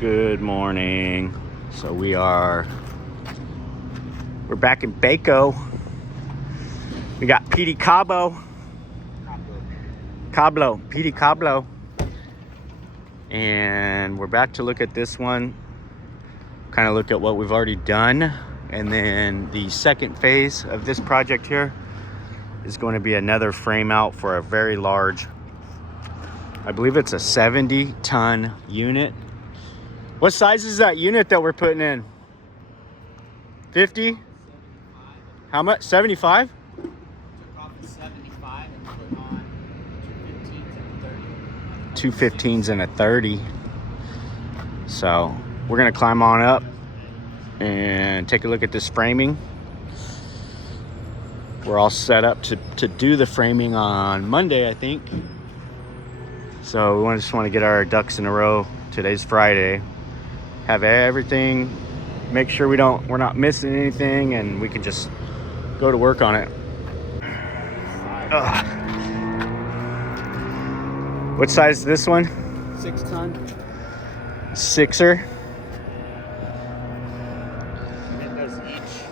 Good morning. So we're back in Baco. We got Petey Cablo, Petey Cablo. And we're back to look at this one, kind of look at what we've already done. And then the second phase of this project here is going to be another frame out for a very large, I believe it's a 70-ton unit. What size is that unit that we're putting in? 50? How much? 75? Took off the 75 and put on 215s and a 30. 215s and a 30. So we're gonna climb on up and take a look at this framing. We're all set up to do the framing on Monday, I think. So we just want to get our ducks in a row. Today's Friday. Have everything, make sure we're not missing anything, and we can just go to work on it. Ugh. What size is this one? 6 ton. Sixer. And those each.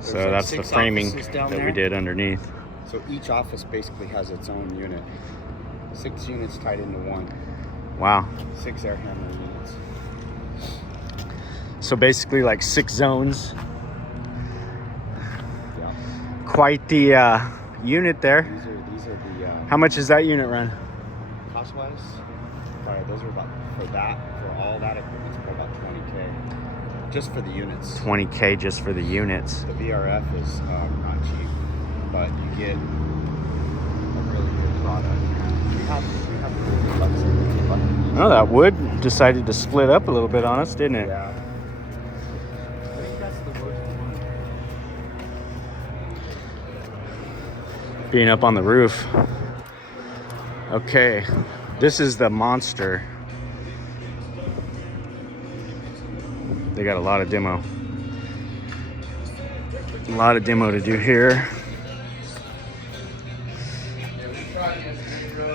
So that's the framing that we did underneath. So each office basically has its own unit. 6 units tied into one. Wow. 6 air handler units. So basically like 6 zones. Yeah. Quite the unit there. These are the How much does that unit run? cost-wise. Sorry, those are about for all that equipment. It's about 20K just for the units. 20K just for the units. The VRF is not cheap, but you get a really good product. We have Oh, that wood decided to split up a little bit on us, didn't it? Yeah. I think that's the worst one. Being up on the roof. Okay, this is the monster. They got a lot of demo. A lot of demo to do here.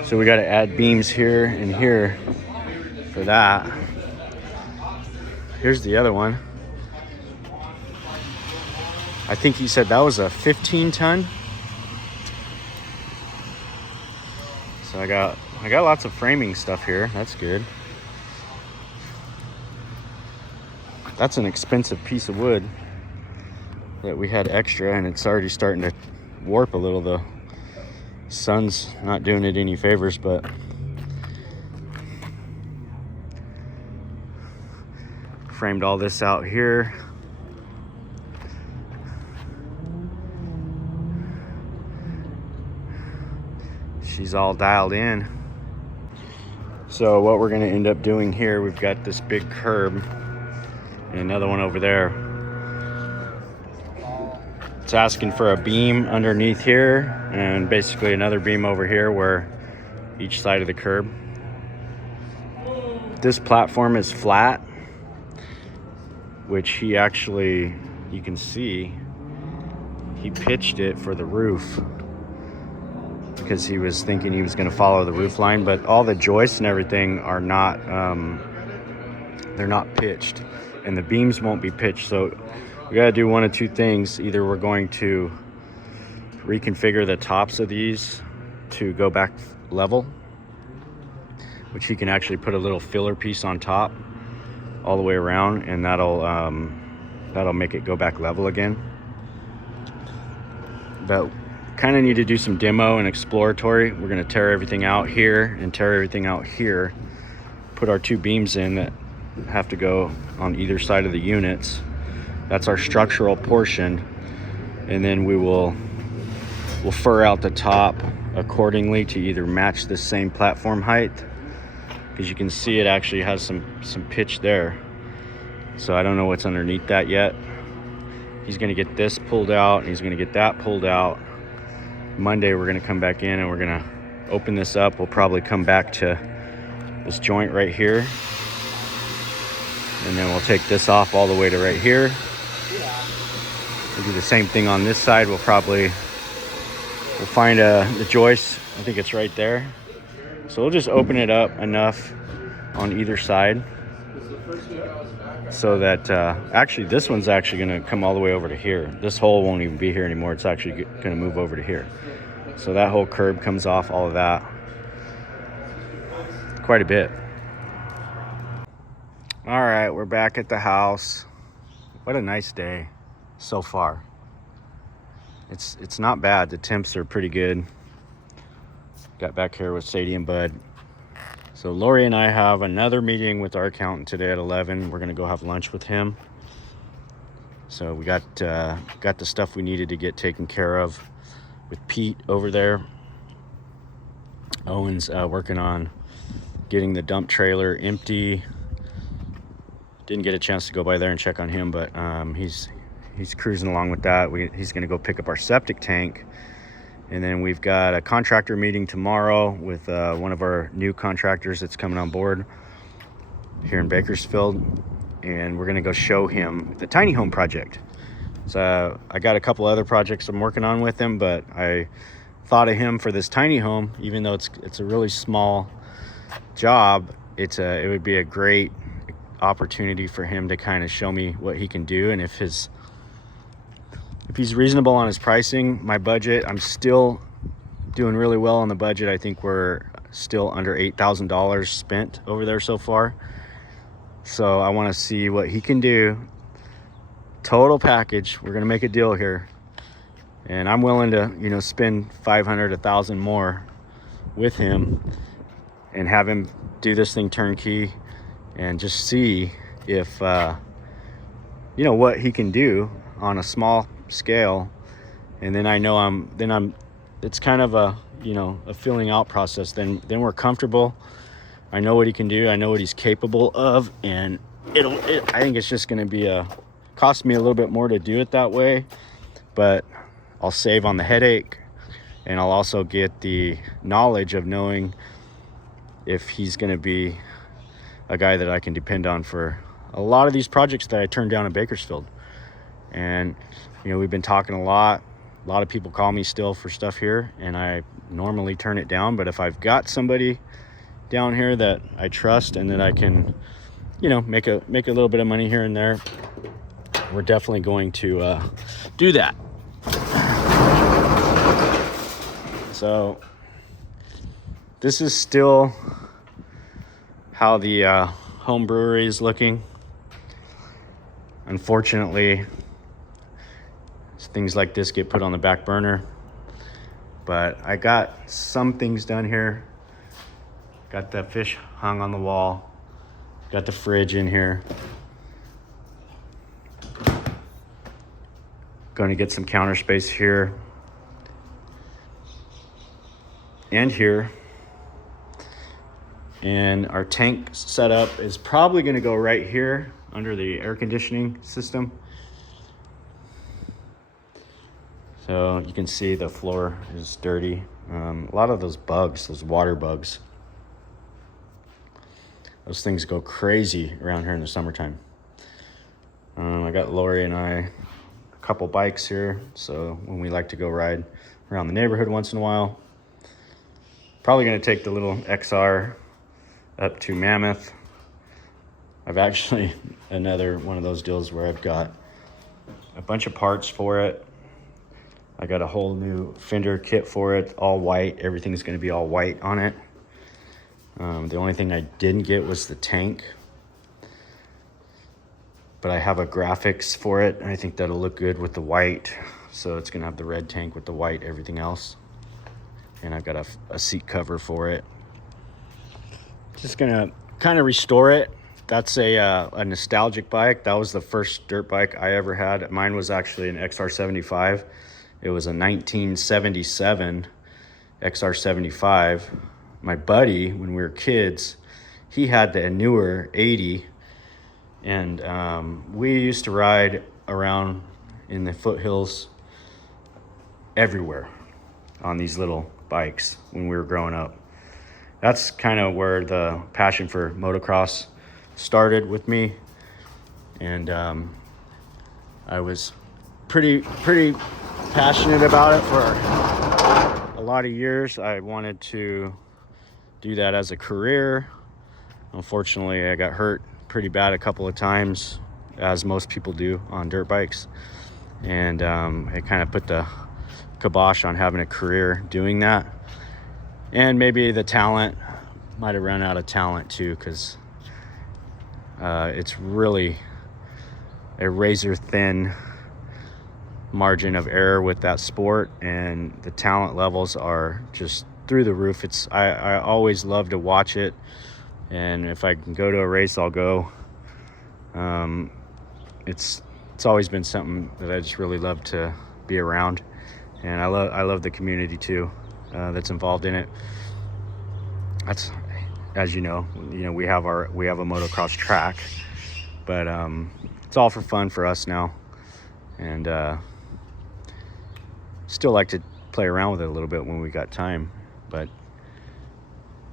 So we got to add beams here and here for that. Here's the other one. I think he said that was a 15-ton. So I got lots of framing stuff here. That's good. That's an expensive piece of wood that we had extra, and it's already starting to warp a little. The sun's not doing it any favors, but framed all this out here. She's all dialed in. So what we're going to end up doing here, we've got this big curb and another one over there. It's asking for a beam underneath here and basically another beam over here where each side of the curb. This platform is flat, which he actually, you can see, he pitched it for the roof because he was thinking he was going to follow the roof line, but all the joists and everything are not, they're not pitched, and the beams won't be pitched. So we got to do one of two things. Either we're going to reconfigure the tops of these to go back level, which he can actually put a little filler piece on top all the way around, and that'll make it go back level again. But kind of need to do some demo and exploratory. We're going to tear everything out here and tear everything out here, put our 2 beams in that have to go on either side of the units. That's our structural portion, and then we'll fur out the top accordingly to either match the same platform height, because you can see it actually has some pitch there. So I don't know what's underneath that yet. He's going to get this pulled out, and he's going to get that pulled out. Monday we're going to come back in and we're going to open this up. We'll probably come back to this joint right here, and then we'll take this off all the way to right here. We'll do the same thing on this side. We'll find the joist. I think it's right there. So we'll just open it up enough on either side, so that actually this one's actually going to come all the way over to here. This hole won't even be here anymore. It's actually going to move over to here. So that whole curb comes off, all of that. Quite a bit. All right, we're back at the house. What a nice day so far. It's not bad. The temps are pretty good. Got back here with Sadie and Bud. So Lori and I have another meeting with our accountant today at 11. We're gonna go have lunch with him. So we got the stuff we needed to get taken care of with Pete over there. Owen's working on getting the dump trailer empty. Didn't get a chance to go by there and check on him, but he's cruising along with that. He's gonna go pick up our septic tank. And then we've got a contractor meeting tomorrow with one of our new contractors that's coming on board here in Bakersfield. And we're gonna go show him the tiny home project. So I got a couple other projects I'm working on with him, but I thought of him for this tiny home. Even though it's a really small job, it would be a great opportunity for him to kind of show me what he can do. And if he's reasonable on his pricing, my budget, I'm still doing really well on the budget. I think we're still under $8,000 spent over there so far. So I want to see what he can do. Total package. We're going to make a deal here. And I'm willing to, spend $500, $1,000 more with him and have him do this thing turnkey and just see if, what he can do on a small scale. And then I know it's kind of a filling out process. Then we're comfortable. I know what he can do. I know what he's capable of. And I think it's just going to cost me a little bit more to do it that way, but I'll save on the headache, and I'll also get the knowledge of knowing if he's going to be a guy that I can depend on for a lot of these projects that I turned down in Bakersfield. And we've been talking a lot of people call me still for stuff here, and I normally turn it down. But if I've got somebody down here that I trust and that I can make a little bit of money here and there, we're definitely going to do that. So this is still how the home brewery is looking. Unfortunately, things like this get put on the back burner, but I got some things done here. Got the fish hung on the wall, got the fridge in here. Going to get some counter space here and here. And our tank setup is probably going to go right here under the air conditioning system. So you can see the floor is dirty. A lot of those bugs, those water bugs, those things go crazy around here in the summertime. I got Lori and I a couple bikes here, so when we like to go ride around the neighborhood once in a while. Probably going to take the little XR up to Mammoth. I've actually another one of those deals where I've got a bunch of parts for it. I got a whole new fender kit for it, all white. Everything's going to be all white on it. The only thing I didn't get was the tank, but I have a graphics for it, and I think that'll look good with the white. So it's going to have the red tank with the white, everything else. And I've got a seat cover for it. Just going to kind of restore it. That's a nostalgic bike. That was the first dirt bike I ever had. Mine was actually an XR75. It was a 1977 XR75. My buddy, when we were kids, he had the newer 80. And we used to ride around in the foothills everywhere on these little bikes when we were growing up. That's kind of where the passion for motocross started with me. And I was pretty passionate about it for a lot of years. I wanted to do that as a career. Unfortunately, I got hurt pretty bad a couple of times, as most people do on dirt bikes. And it kind of put the kibosh on having a career doing that. And maybe the talent might have run out of talent too, because it's really a razor thin margin of error with that sport, and the talent levels are just through the roof. I always love to watch it, and if I can go to a race, I'll go. It's always been something that I just really love to be around, and I love the community too that's involved in it. That's, as you know, we have a motocross track, but it's all for fun for us now, and still like to play around with it a little bit when we got time, but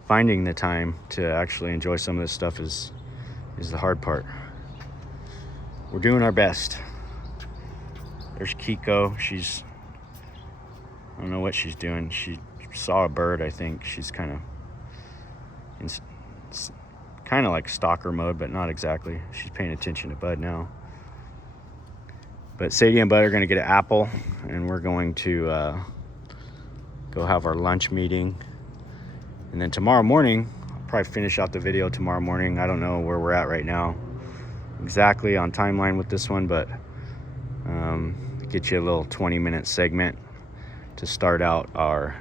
finding the time to actually enjoy some of this stuff is the hard part. We're doing our best. There's Kiko. I don't know what she's doing. She saw a bird, I think. She's kind of like stalker mode, but not exactly. She's paying attention to Bud now. But Sadie and Bud are going to get an apple, and we're going to go have our lunch meeting. And then tomorrow morning, I'll probably finish out the video tomorrow morning. I don't know where we're at right now exactly on timeline with this one, but get you a little 20-minute segment to start out our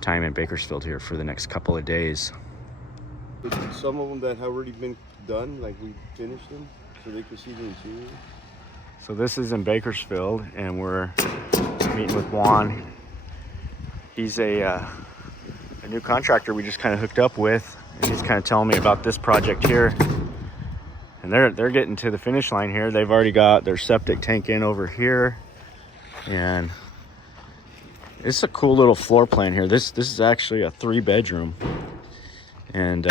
time in Bakersfield here for the next couple of days. Some of them that have already been done, like we finished them, so they can see the interior. So this is in Bakersfield, and we're meeting with Juan. He's a new contractor we just kind of hooked up with, and he's kind of telling me about this project here. And they're getting to the finish line here. They've already got their septic tank in over here, and it's a cool little floor plan here. This is actually a 3-bedroom, and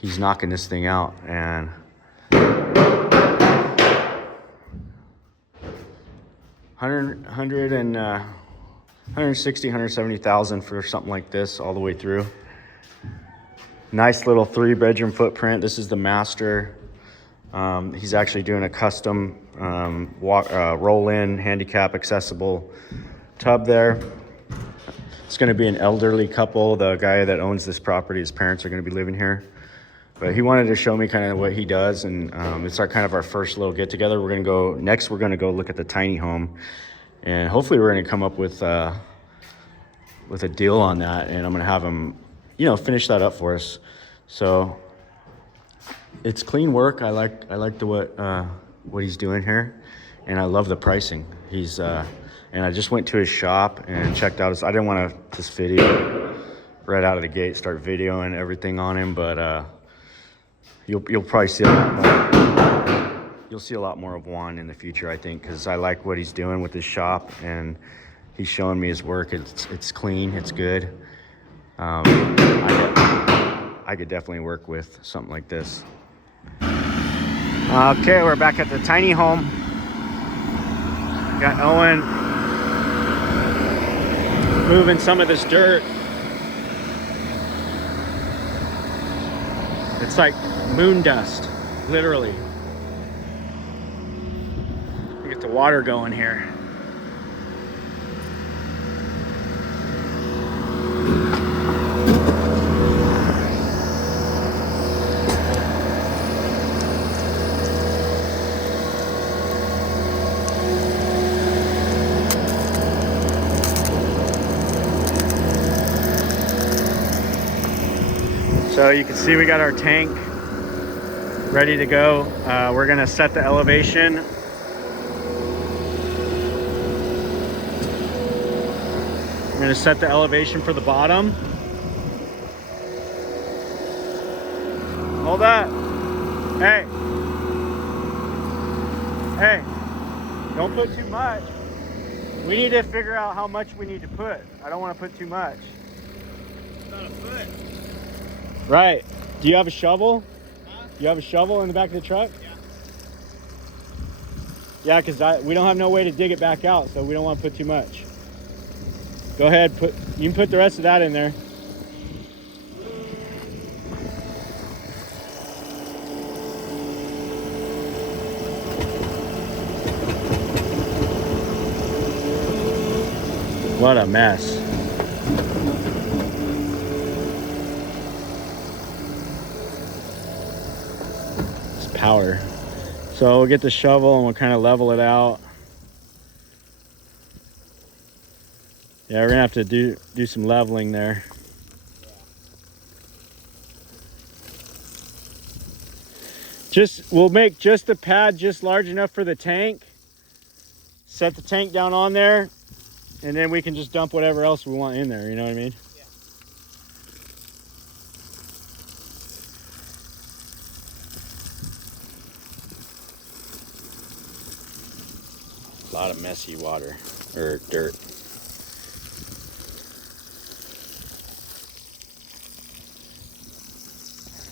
he's knocking this thing out, and $170,000 for something like this all the way through. Nice little 3-bedroom footprint. This is the master. He's actually doing a custom roll-in, handicap accessible tub there. It's going to be an elderly couple. The guy that owns this property, his parents are going to be living here. But he wanted to show me kind of what he does, and it's our first little get together. We're going to go look at the tiny home, and hopefully we're going to come up with a deal on that, and I'm going to have him, finish that up for us. So it's clean work. I like what he's doing here, and I love the pricing. And I just went to his shop and checked out I didn't want to just video right out of the gate, start videoing everything on him, but you'll probably see a lot more. You'll see a lot more of Juan in the future, I think, because I like what he's doing with his shop, and he's showing me his work. It's clean, it's good. I could definitely work with something like this. Okay, we're back at the tiny home. Got Owen moving some of this dirt. It's like moon dust, literally. We get the water going here. So you can see we got our tank ready to go. We're gonna set the elevation. We're gonna set the elevation for the bottom. Hold up. Hey. Hey, don't put too much. We need to figure out how much we need to put. I don't want to put too much. About a foot. Right. Do you have a shovel? Huh? Do you have a shovel in the back of the truck? Yeah. Yeah, because we don't have no way to dig it back out, so we don't want to put too much. Go ahead, you can put the rest of that in there. What a mess. It's powder. So we'll get the shovel and we'll kind of level it out. Yeah, we're gonna have to do some leveling there. We'll make just the pad just large enough for the tank. Set the tank down on there, and then we can just dump whatever else we want in there, you know what I mean? Yeah. A lot of messy water, or dirt.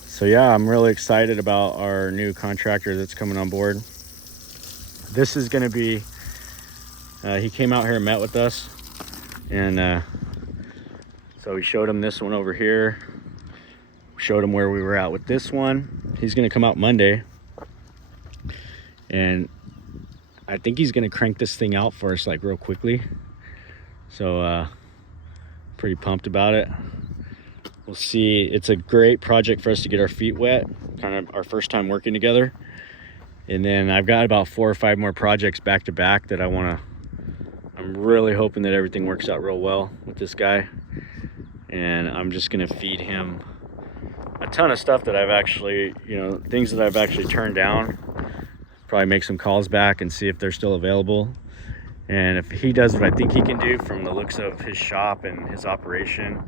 So yeah, I'm really excited about our new contractor that's coming on board. This is gonna be, he came out here and met with us, and so we showed him this one over here. Showed him where we were at with this one. He's gonna come out Monday, and I think he's gonna crank this thing out for us like real quickly. So pretty pumped about it. We'll see. It's a great project for us to get our feet wet, kind of our first time working together. And then I've got about 4 or 5 more projects back to back that I'm really hoping that everything works out real well with this guy. And I'm just gonna feed him a ton of stuff that I've actually, things that I've actually turned down. Probably make some calls back and see if they're still available. And if he does what I think he can do from the looks of his shop and his operation,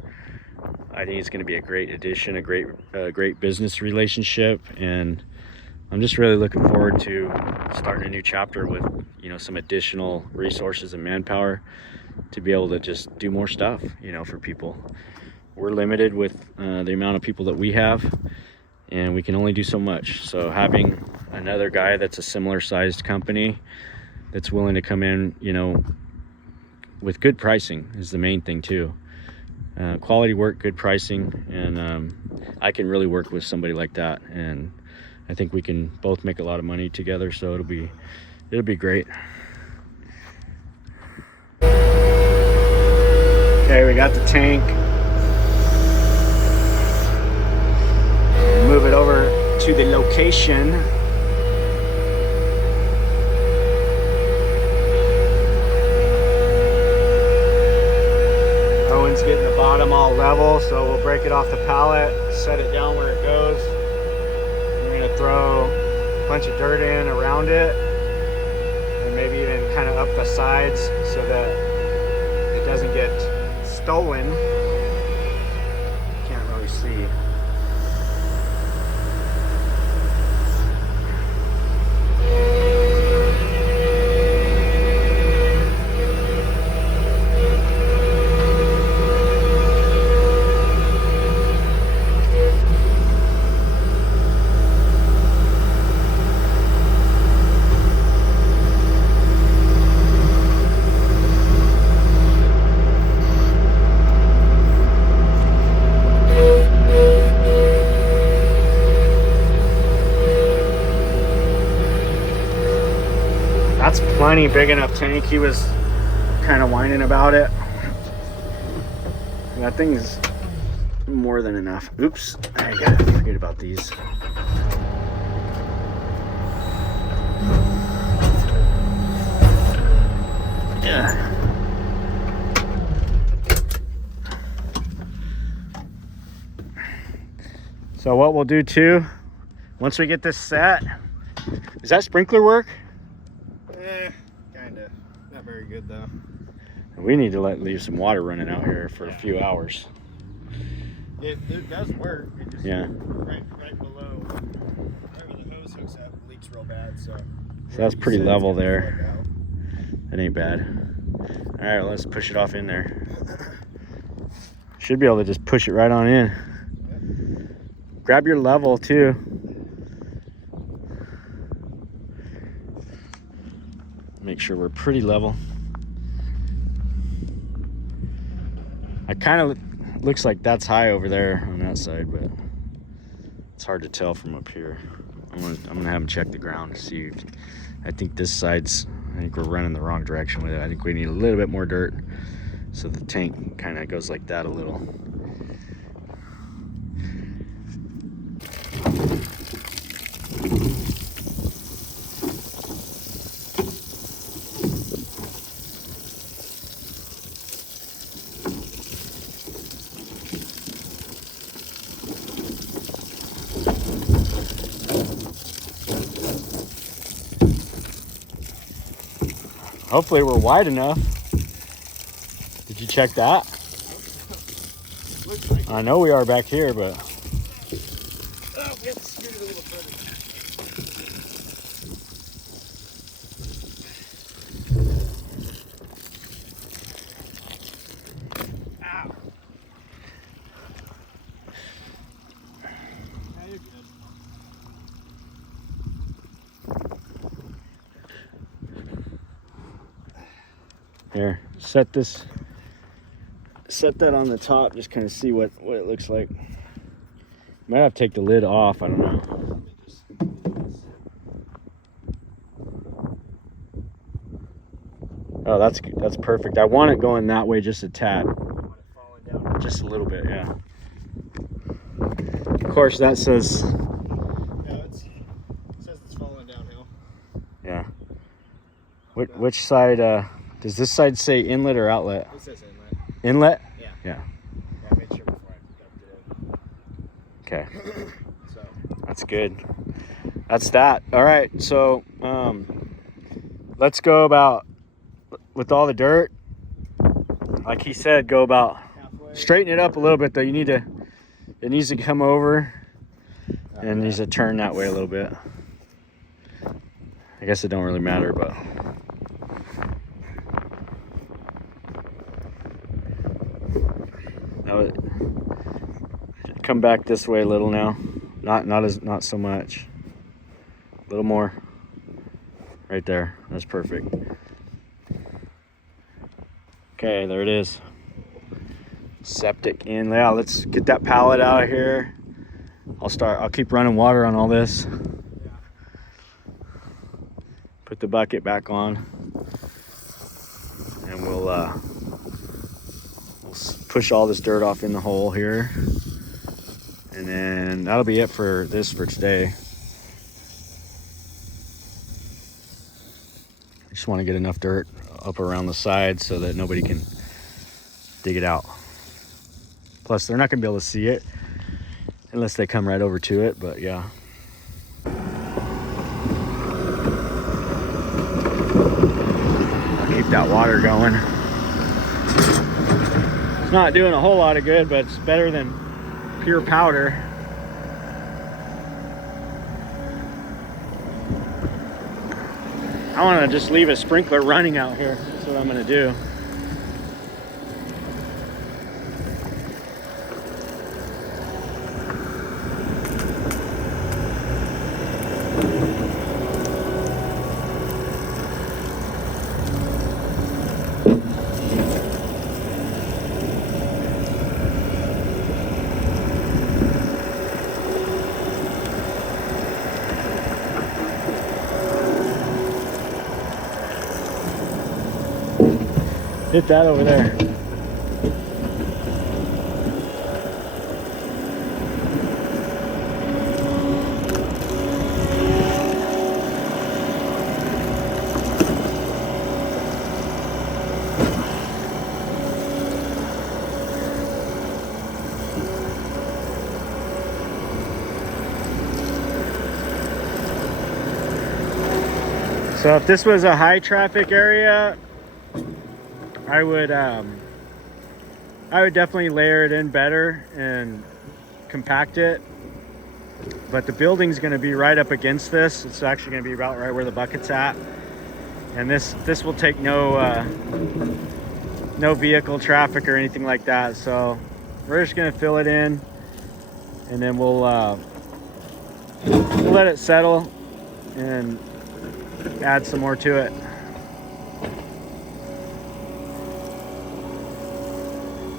I think it's going to be a great addition, a great business relationship. And I'm just really looking forward to starting a new chapter with, some additional resources and manpower to be able to just do more stuff, for people. We're limited with the amount of people that we have, and we can only do so much. So having another guy that's a similar sized company that's willing to come in, with good pricing is the main thing too. Quality work, good pricing, and I can really work with somebody like that, and I think we can both make a lot of money together, so it'll be great. Okay, we got the tank. Move it over to the location. Owen's getting the bottom all level, so we'll break it off the pallet, set it down where it goes. We're gonna throw a bunch of dirt in around it, and maybe even kind of up the sides so that it doesn't get stolen. Can't really see. That's plenty big enough tank. He was kind of whining about it. That thing's more than enough. Oops, I gotta forget about these. Yeah. So what we'll do too, once we get this set, is that sprinkler work? Kinda. Not very good though. We need to leave some water running out here for a few hours. It does work. It just Yeah. right below wherever the hose hooks up leaks real bad. So that's pretty level there. That ain't bad. All right, let's push it off in there. Should be able to just push it right on in. Grab your level too. Make sure we're pretty level. I kind of looks like that's high over there on that side, but it's hard to tell from up here. I'm gonna have them check the ground to see. I think this side's, I think we're running the wrong direction with it. I think we need a little bit more dirt, so the tank kind of goes like that a little. Hopefully we're wide enough. Did you check that? Looks like I know we are back here, but oh, we have to scoot it a little further. Ow. Yeah, you're good. here, set that on the top, just kind of see what it looks like. Might have to take the lid off, I don't know. Oh, that's perfect. I want it going that way just a tad. Just a little bit, yeah. Of course, that says... Yeah, it says it's falling downhill. Yeah. Which side, does this side say inlet or outlet? It says inlet. Inlet? Yeah. Yeah. Yeah, I made sure before I dumped it in. Okay. So. That's good. That's that. All right, so let's go about, with all the dirt, like he said, go about, Halfway. straighten it up a little bit though. It needs to come over and needs to turn that way a little bit. I guess it don't really matter, but now come back this way a little now. Not so much. A little more. Right there. That's perfect. Okay, there it is. Septic in. Yeah, let's get that pallet out of here. I'll keep running water on all this. Put the bucket back on. And we'll push all this dirt off in the hole here. And then that'll be it for today. I just want to get enough dirt up around the side so that nobody can dig it out. Plus, they're not going to be able to see it unless they come right over to it, but yeah. I'll keep that water going. It's not doing a whole lot of good, but it's better than pure powder. I want to just leave a sprinkler running out here. That's what I'm going to do. Hit that over there. So if this was a high traffic area, I would definitely layer it in better and compact it. But the building's going to be right up against this. It's actually going to be about right where the bucket's at. And this will take no vehicle traffic or anything like that. So we're just going to fill it in, and then we'll let it settle and add some more to it.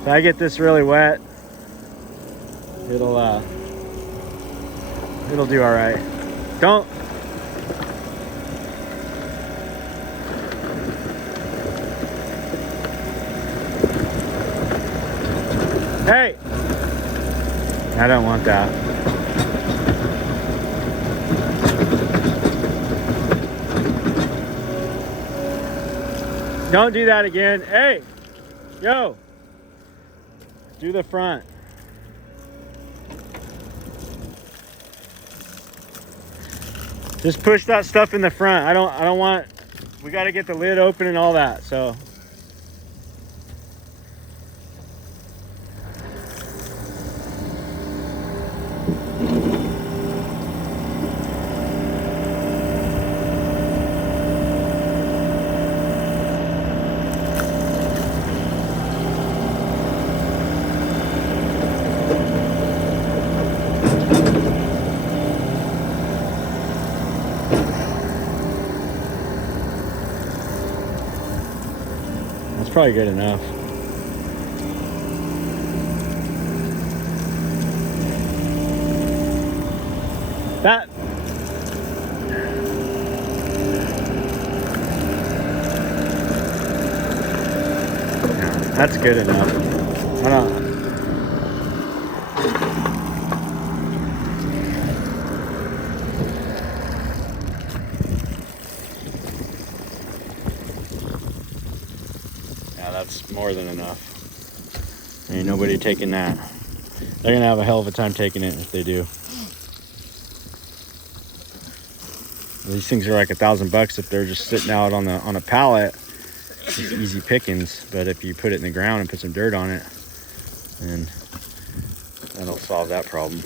If I get this really wet, it'll do all right. Don't. Hey, I don't want that. Don't do that again. Hey, yo, do the front. Just push that stuff in the front. I don't want, we got to get the lid open and all that, so. That's probably good enough. That. Yeah, that's good enough. I don't. Yeah, that's more than enough. Ain't nobody taking that. They're gonna have a hell of a time taking it if they do. These things are like $1,000 if they're just sitting out on a pallet. It's easy pickings, but if you put it in the ground and put some dirt on it, then that'll solve that problem.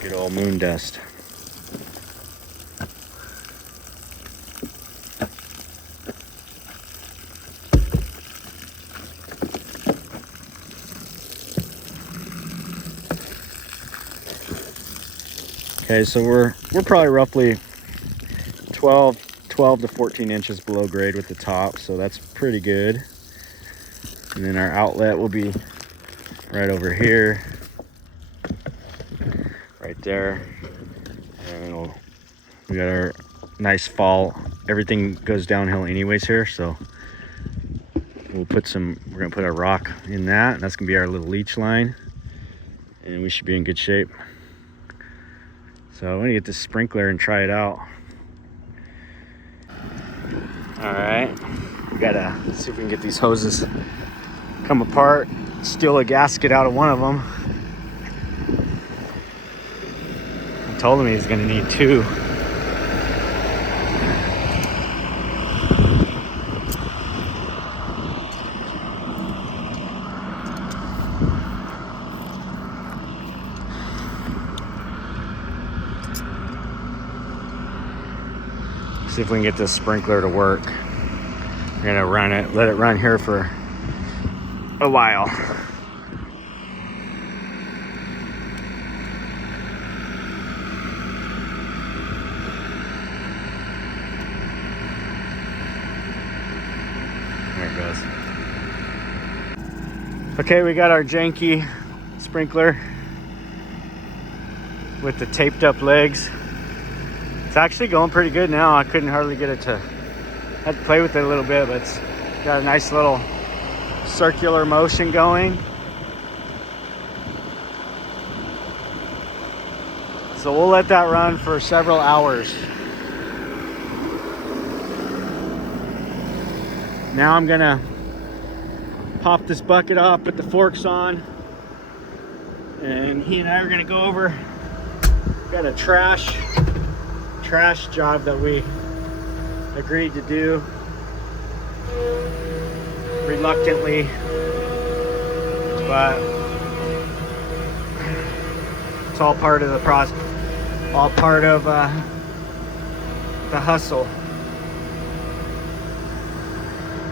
Good old moon dust. Okay, so we're probably roughly 12 to 14 inches below grade with the top, so that's pretty good. And then our outlet will be right over here, right there. And we got our nice fall. Everything goes downhill anyways here, so we're gonna put our rock in that, and that's gonna be our little leach line, and we should be in good shape. So I'm gonna get this sprinkler and try it out. All right, we gotta see if we can get these hoses come apart, steal a gasket out of one of them. I told him he's gonna need two. See if we can get this sprinkler to work. We're gonna let it run here for a while. There it goes. Okay, we got our janky sprinkler with the taped up legs. It's actually going pretty good now. I couldn't hardly get it to, had to play with it a little bit, but it's got a nice little circular motion going. So we'll let that run for several hours. Now I'm gonna pop this bucket off, put the forks on, and he and I are gonna go over. Got a trash job that we agreed to do reluctantly, but it's all part of the process, all part of the hustle.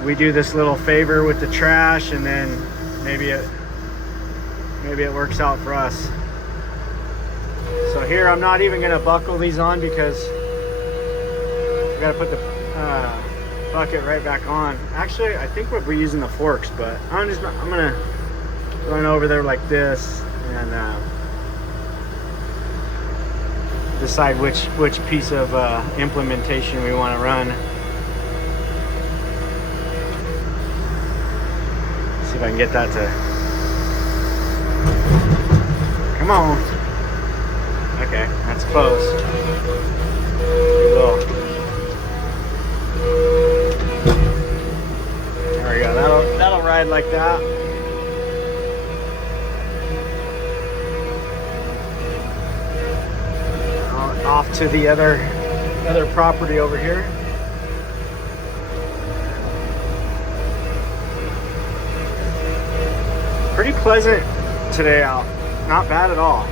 We do this little favor with the trash, and then maybe it works out for us. So here, I'm not even gonna buckle these on because I gotta put the bucket right back on. Actually, I think we'll be using the forks, but I'm gonna run over there like this and decide which piece of implementation we want to run. See if I can get that to come on. Okay, that's close. Pretty low. There we go. That'll ride like that. Off to the other property over here. Pretty pleasant today out. Not bad at all.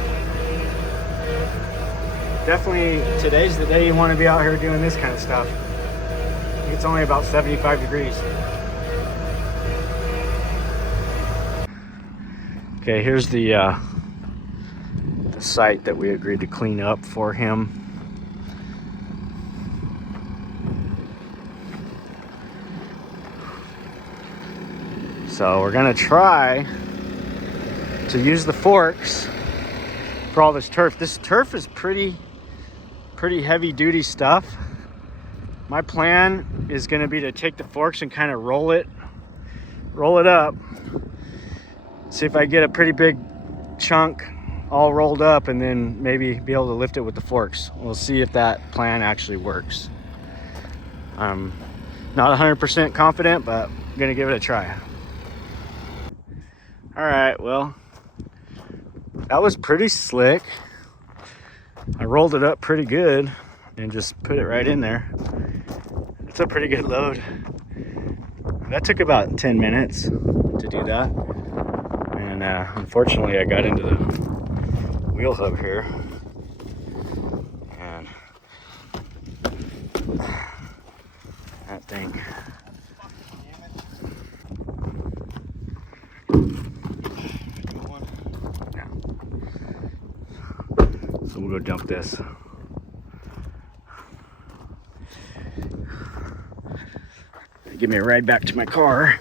Definitely today's the day you want to be out here doing this kind of stuff. I think it's only about 75 degrees. Okay, here's the site that we agreed to clean up for him. So we're gonna try to use the forks for all this turf. This turf is pretty heavy duty stuff. My plan is gonna be to take the forks and kind of roll it up. See if I get a pretty big chunk all rolled up and then maybe be able to lift it with the forks. We'll see if that plan actually works. I'm not 100% confident, but I'm gonna give it a try. All right, well, that was pretty slick. I rolled it up pretty good and just put it right in there. It's a pretty good load. That took about 10 minutes to do that. And unfortunately I got into the wheel hub here and that thing. Yeah. So we'll go dump this. Give me a ride back to my car.